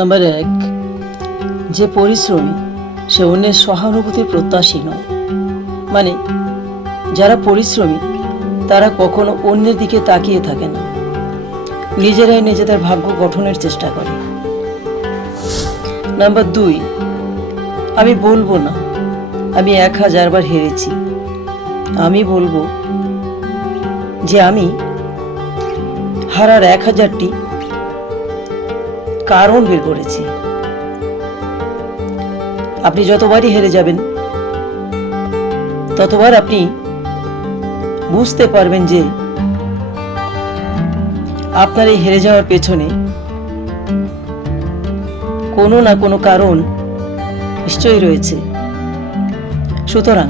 Number এক, যে পরিশ্রমী, সে অন্যের সহানুভূতির প্রত্যাশী নয়। মানে যারা পরিশ্রমী, তারা কখনো অন্যের দিকে তাকিয়ে থাকে না। নিজেরাই নিজেদের ভাগ্য গঠনের চেষ্টা করে। নাম্বার দুই, আমি বলব না, আমি এক হাজারবার হেরেছি। আমি বলব যে আমি হারার এক হাজারটি কারণ বের করেছি। আপনি যতবারই হেরে যাবেন, ততবার আপনি বুঝতে পারবেন যে আপনার এই হেরে যাওয়ার পেছনে কোনো না কোনো কারণ নিশ্চয়ই রয়েছে। সুতরাং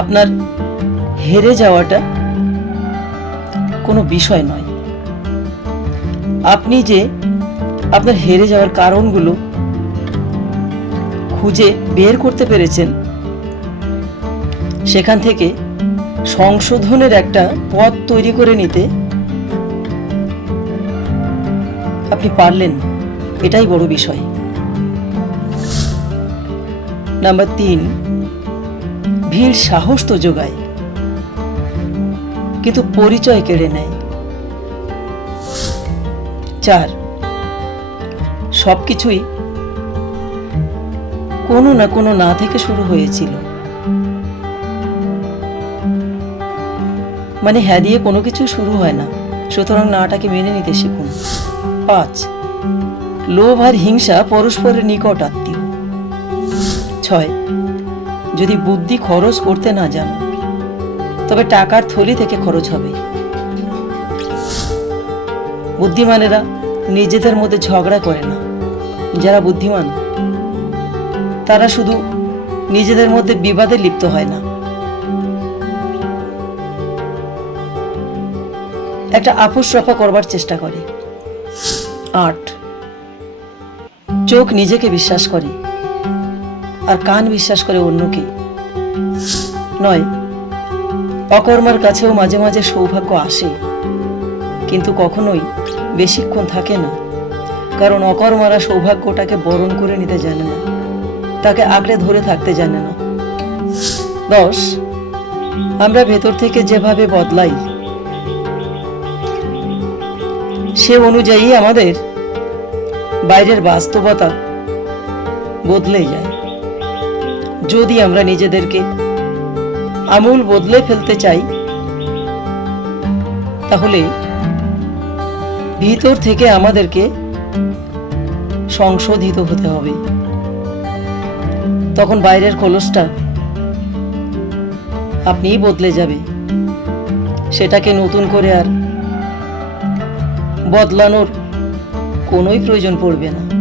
আপনার হেরে যাওয়াটা কোনো বিষয় নয়। আপনি যে আপনার হেরে যাওয়ার কারণগুলো খুঁজে বের করতে পেরেছেন, সেখান থেকে সংশোধনের একটা পথ তৈরি করে নিতে আপনি পারলেন, এটাই বড় বিষয়। নাম্বার তিন ভিড় সাহস তো যোগায়, কিন্তু পরিচয় কেড়ে নেয়। চার সবকিছুই কোনো না কোনো না থেকে শুরু হয়েছিল। মানে হ্যাঁ দিয়ে কোনো কিছু শুরু হয় না। সুতরাং নাটাকে মেনে নিতে শিখুন। পাঁচ, লোভ আর হিংসা পরস্পরের নিকট আত্মীয়। ছয়, যদি বুদ্ধি খরচ করতে না জানো, তবে টাকার থলি থেকে খরচ হবে। বুদ্ধিমানেরা নিজেদের মধ্যে ঝগড়া করে না। যারা বুদ্ধিমান, তারা শুধু নিজেদের মধ্যে বিবাদে লিপ্ত হয় না। একটা আপোষ রফা করবার চেষ্টা করে। আট, চোখ নিজেকে বিশ্বাস করে আর কান বিশ্বাস করে অন্যকে। নয়, অকর্মার কাছেও মাঝে মাঝে সৌভাগ্য আসে। কিন্তু কখনোই বেশিক্ষণ থাকে না। কারণ অকর্মারা সৌভাগ্যটাকে বরণ করে নিতে জানে না। তাকে আঁকড়ে ধরে থাকতে জানে না। দশ আমরা ভেতর থেকে যেভাবে বদলাই, সে অনুযায়ী আমাদের বাইরের বাস্তবতা বদলে যায়। যদি আমরা নিজেদেরকে আমূল বদলে ফেলতে চাই, তাহলে ভিতর থেকে আমাদেরকে সংশোধিত হতে হবে। তখন বাইরের খোলসটা আপনিই বদলে যাবে। সেটাকে নতুন করে আর বদলানোর কোনোই প্রয়োজন পড়বে না।